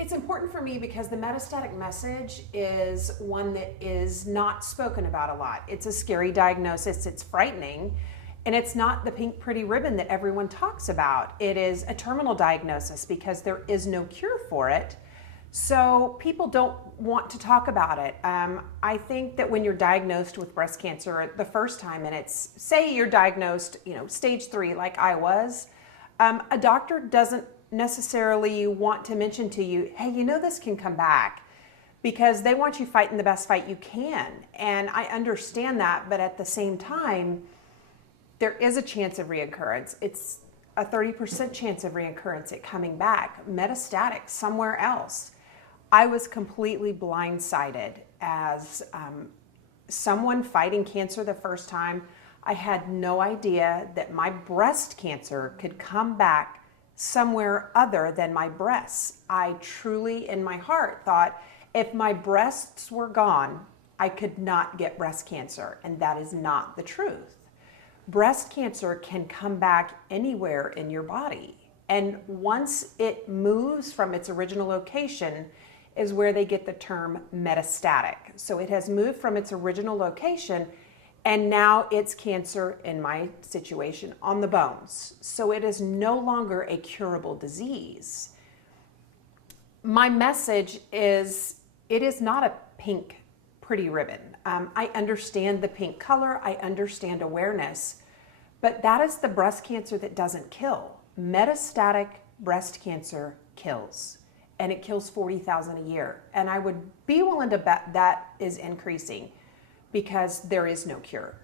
It's important for me because the metastatic message is one that is not spoken about a lot. It's a scary diagnosis, it's frightening, and it's not the pink pretty ribbon that everyone talks about. It is a terminal diagnosis because there is no cure for it. So people don't want to talk about it. I think that when you're diagnosed with breast cancer the first time, and it's, say you're diagnosed, stage 3 like I was, a doctor doesn't necessarily want to mention to you, hey, this can come back, because they want you fighting the best fight you can. And I understand that, but at the same time, there is a chance of reoccurrence. It's a 30% chance of reoccurrence it coming back, metastatic somewhere else. I was completely blindsided as someone fighting cancer the first time. I had no idea that my breast cancer could come back somewhere other than my breasts. I truly, in my heart, thought if my breasts were gone, I could not get breast cancer, and that is not the truth. Breast cancer can come back anywhere in your body, and once it moves from its original location is where they get the term metastatic. So it has moved from its original location, and now it's cancer, in my situation, on the bones. So it is no longer a curable disease. My message is, it is not a pink pretty ribbon. I understand the pink color, I understand awareness, but that is the breast cancer that doesn't kill. Metastatic breast cancer kills, and it kills 40,000 a year. And I would be willing to bet that is increasing, because there is no cure.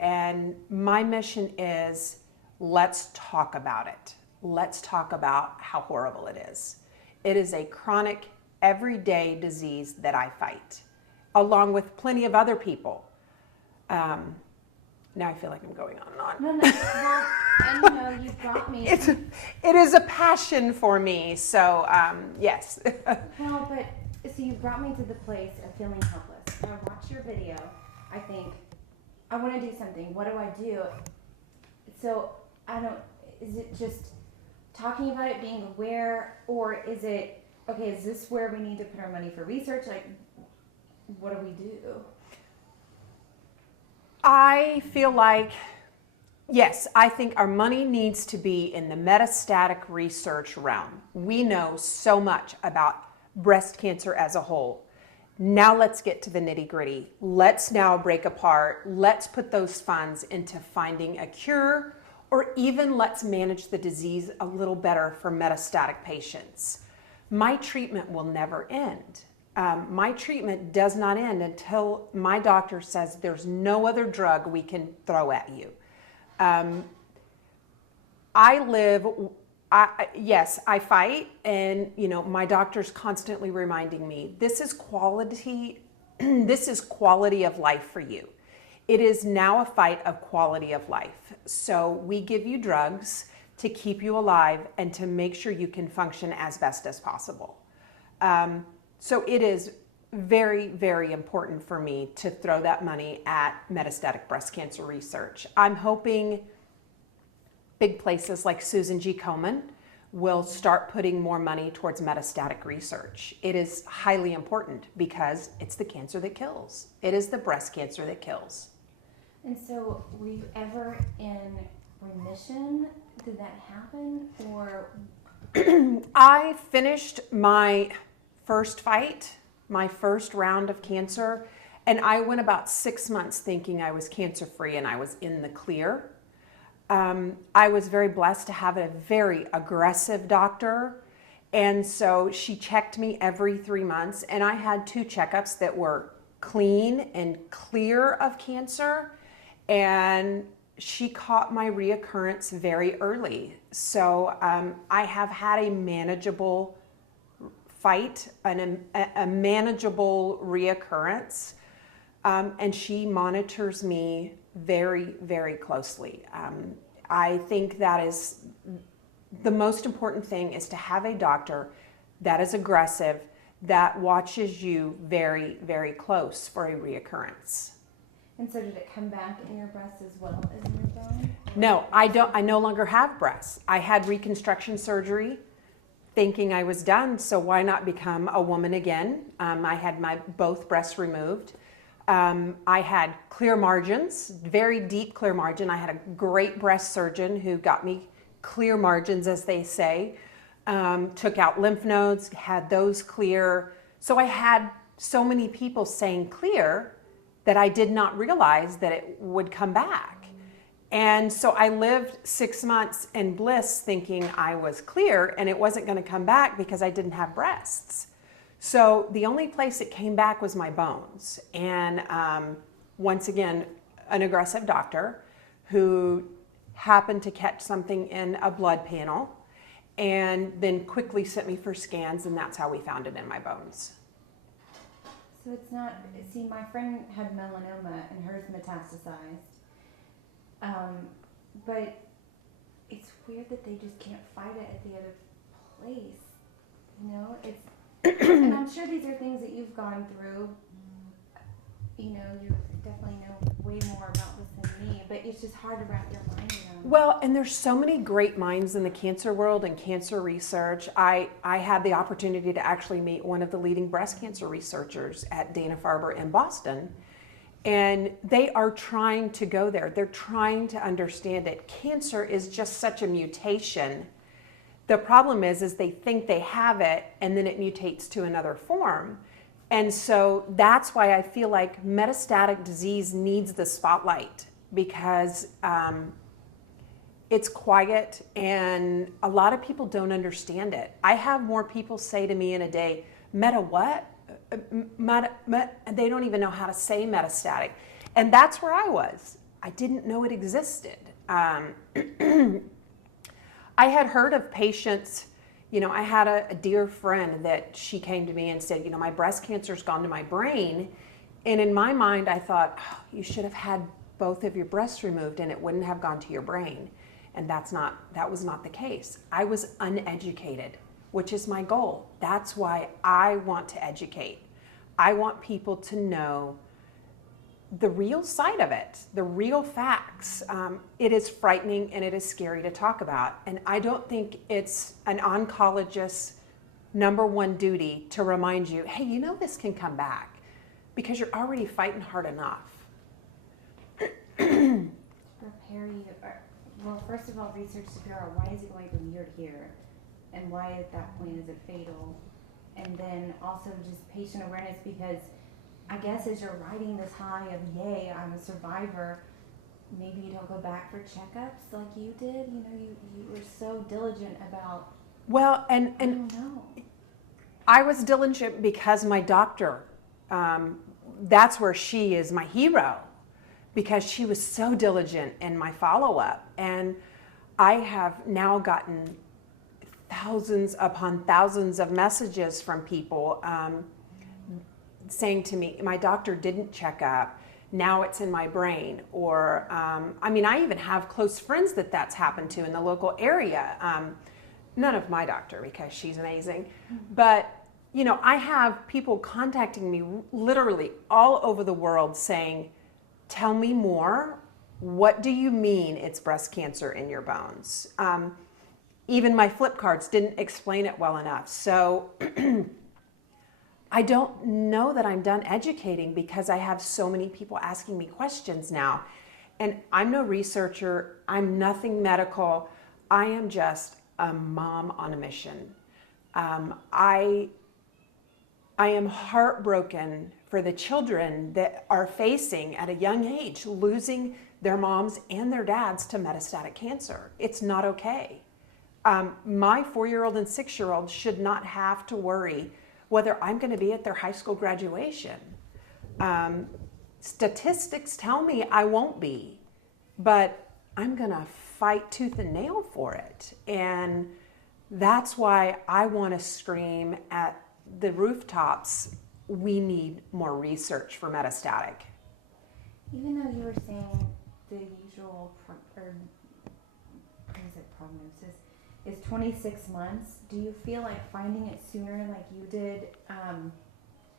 And my mission is, let's talk about it. Let's talk about how horrible it is. It is a chronic, everyday disease that I fight, along with plenty of other people. Now I feel like I'm going on and on. No, well, and you brought me. It is a passion for me, so yes. Well, but so you brought me to the place of feeling helpless. When I watch your video, I think, I want to do something. What do I do? So is it just talking about it, being aware, or is it, okay, is this where we need to put our money for research? Like, what do we do? I feel like, yes, I think our money needs to be in the metastatic research realm. We know so much about breast cancer as a whole. Now let's get to the nitty-gritty. Let's now break apart. Let's put those funds into finding a cure, or even let's manage the disease a little better for metastatic patients. My treatment will never end. My treatment does not end until my doctor says there's no other drug we can throw at you. Yes, I fight, and my doctor's constantly reminding me, this is quality of life for you. It is now a fight of quality of life. So we give you drugs to keep you alive and to make sure you can function as best as possible. So it is very, very important for me to throw that money at metastatic breast cancer research. I'm hoping big places like Susan G. Komen will start putting more money towards metastatic research. It is highly important because it's the cancer that kills. It is the breast cancer that kills. And so, were you ever in remission? Did that happen, or? I finished my first fight, my first round of cancer, and I went about 6 months thinking I was cancer-free and I was in the clear. I was very blessed to have a very aggressive doctor, and so she checked me every 3 months, and I had 2 checkups that were clean and clear of cancer, and she caught my reoccurrence very early. So I have had a manageable fight, a manageable reoccurrence, and she monitors me very, very closely. I think that is the most important thing, is to have a doctor that is aggressive, that watches you very, very close for a reoccurrence. And so did it come back in your breasts as well as in your bone? No, I don't. I no longer have breasts. I had reconstruction surgery thinking I was done, so why not become a woman again? I had my both breasts removed. I had clear margins, very deep clear margin. I had a great breast surgeon who got me clear margins, as they say. Took out lymph nodes, had those clear. So I had so many people saying clear that I did not realize that it would come back. And so I lived 6 months in bliss thinking I was clear and it wasn't going to come back because I didn't have breasts. So the only place it came back was my bones. And once again, an aggressive doctor who happened to catch something in a blood panel and then quickly sent me for scans, and that's how we found it in my bones. So it's not, see, my friend had melanoma and hers metastasized. But it's weird that they just can't fight it at the other place. You know, it's, and I'm sure these are things that you've gone through. You know, you definitely know way more about this than me, but it's just hard to wrap your mind around. Well, and there's so many great minds in the cancer world and cancer research. I had the opportunity to actually meet one of the leading breast cancer researchers at Dana-Farber in Boston. And they are trying to go there. They're trying to understand it. Cancer is just such a mutation. The problem is they think they have it and then it mutates to another form. And so that's why I feel like metastatic disease needs the spotlight, because it's quiet and a lot of people don't understand it. I have more people say to me in a day, meta what? They don't even know how to say metastatic. And that's where I was. I didn't know it existed. I had heard of patients, you know, I had a dear friend that she came to me and said, you know, my breast cancer's gone to my brain. And in my mind, I thought, oh, you should have had both of your breasts removed and it wouldn't have gone to your brain. And that was not the case. I was uneducated, which is my goal. That's why I want to educate. I want people to know the real side of it, the real facts. It is frightening and it is scary to talk about. And I don't think it's an oncologist's #1 duty to remind you, hey, you know this can come back, because you're already fighting hard enough. Prepare you. Well, first of all, research to figure out why is it going from year to year, and why at that point is it fatal, and then also just patient awareness, because I guess as you're riding this high of yay, I'm a survivor, maybe you don't go back for checkups like you did. You know, you were so diligent about. Well, I don't know. I was diligent because my doctor, that's where she is my hero, because she was so diligent in my follow-up. And I have now gotten thousands upon thousands of messages from people saying to me, my doctor didn't check up, now it's in my brain. Or, I mean, I even have close friends that's happened to in the local area. None of my doctor, because she's amazing. But, you know, I have people contacting me literally all over the world saying, tell me more. What do you mean it's breast cancer in your bones? Even my flip cards didn't explain it well enough. So I don't know that I'm done educating, because I have so many people asking me questions now. And I'm no researcher. I'm nothing medical. I am just a mom on a mission. I am heartbroken for the children that are facing at a young age, losing their moms and their dads to metastatic cancer. It's not okay. My 4-year-old and 6-year-old should not have to worry whether I'm going to be at their high school graduation. Statistics tell me I won't be, but I'm going to fight tooth and nail for it. And that's why I want to scream at the rooftops, we need more research for metastatic. Even though you were saying the usual prognosis is 26 months, do you feel like finding it sooner, like you did,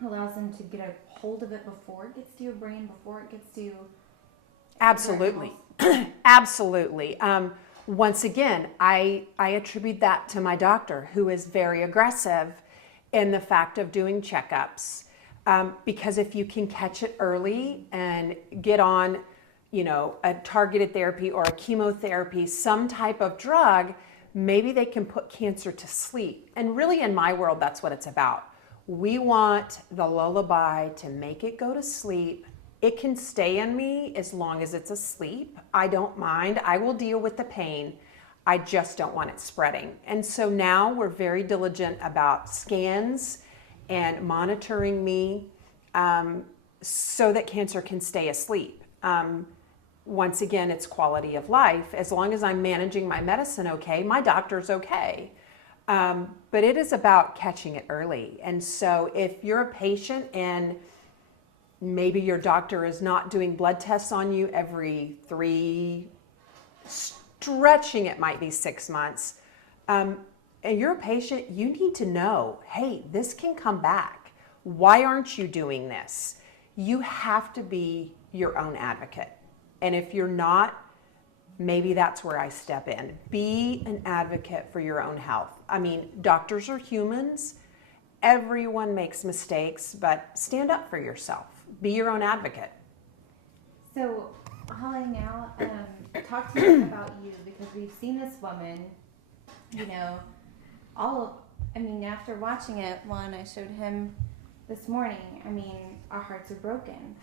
allows them to get a hold of it before it gets to your brain, before it gets to... Absolutely. Absolutely. Once again, I attribute that to my doctor, who is very aggressive in the fact of doing checkups. Because if you can catch it early and get on, a targeted therapy or a chemotherapy, some type of drug, maybe they can put cancer to sleep. And really, in my world, that's what it's about. We want the lullaby to make it go to sleep. It can stay in me as long as it's asleep. I don't mind. I will deal with the pain. I just don't want it spreading. And so now we're very diligent about scans and monitoring me so that cancer can stay asleep. Once again, it's quality of life. As long as I'm managing my medicine okay, my doctor's okay. But it is about catching it early. And so if you're a patient and maybe your doctor is not doing blood tests on you every 3, stretching it might be 6 months, and you're a patient, you need to know, hey, this can come back. Why aren't you doing this? You have to be your own advocate. And if you're not, maybe that's where I step in. Be an advocate for your own health. I mean, doctors are humans. Everyone makes mistakes, but stand up for yourself. Be your own advocate. So, Holly, now talk to me about you, because we've seen this woman, after watching it, one, I showed him this morning, our hearts are broken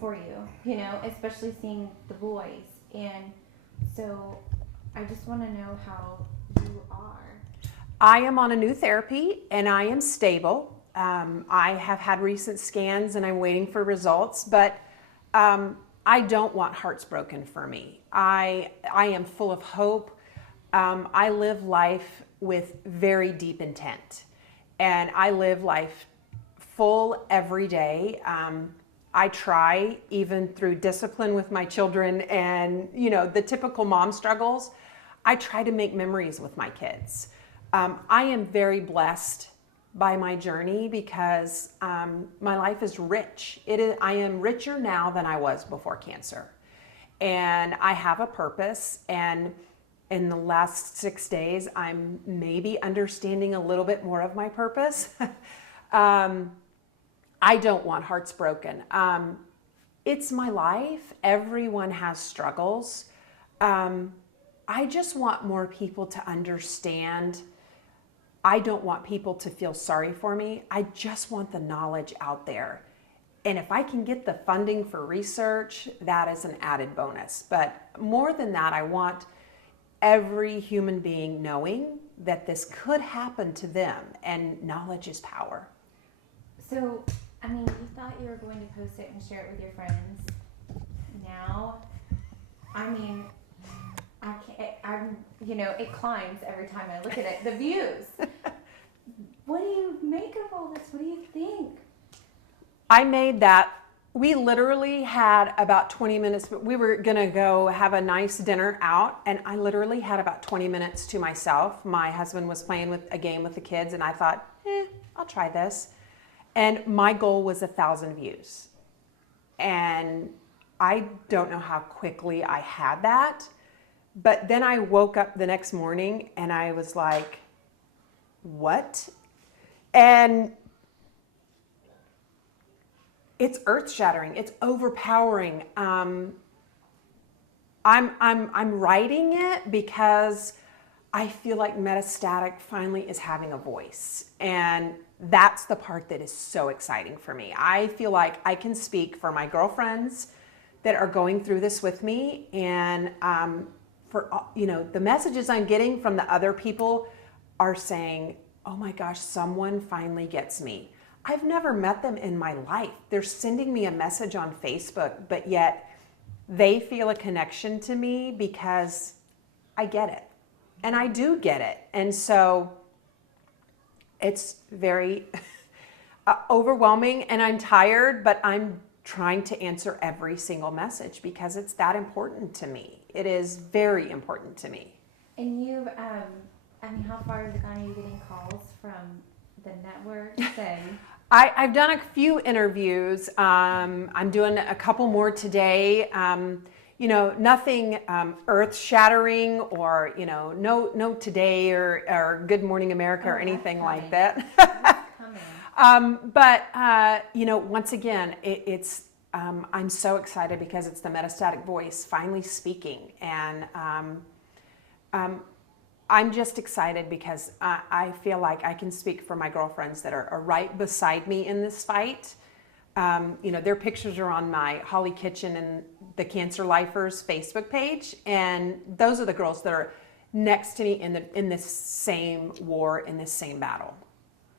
for you, especially seeing the boys. And so I just want to know how you are. I am on a new therapy and I am stable. I have had recent scans and I'm waiting for results, but I don't want hearts broken for me. I am full of hope. I live life with very deep intent, and I live life full every day. I try, even through discipline with my children and, the typical mom struggles, I try to make memories with my kids. I am very blessed by my journey because my life is rich. I am richer now than I was before cancer. And I have a purpose, and in the last 6 days, I'm maybe understanding a little bit more of my purpose. I don't want hearts broken. It's my life. Everyone has struggles. I just want more people to understand. I don't want people to feel sorry for me. I just want the knowledge out there. And if I can get the funding for research, that is an added bonus. But more than that, I want every human being knowing that this could happen to them, and knowledge is power. So, you thought you were going to post it and share it with your friends. Now, I can't, it climbs every time I look at it, the views. What do you make of all this? What do you think? I made that. We literally had about 20 minutes, but we were going to go have a nice dinner out, and I literally had about 20 minutes to myself. My husband was playing with a game with the kids, and I thought, I'll try this. And my goal was 1,000 views. And I don't know how quickly I had that, but then I woke up the next morning and I was like, what? And it's earth-shattering. It's overpowering. I'm writing it because I feel like metastatic finally is having a voice, and that's the part that is so exciting for me. I feel like I can speak for my girlfriends that are going through this with me, and for the messages I'm getting from the other people are saying, "Oh my gosh, someone finally gets me." I've never met them in my life. They're sending me a message on Facebook, but yet they feel a connection to me because I get it. And I do get it. And so it's very overwhelming, and I'm tired, but I'm trying to answer every single message because it's that important to me. It is very important to me. And you've, how far has it gone? Are you getting calls from the networks and... I've done a few interviews. I'm doing a couple more today. nothing earth shattering or, no Today or Good Morning America or anything like that. Once again, I'm so excited because it's the metastatic voice finally speaking. And I'm just excited because I feel like I can speak for my girlfriends that are right beside me in this fight. Their pictures are on my Holley Kitchen and the Cancer Lifers Facebook page. And those are the girls that are next to me in this same war, in this same battle.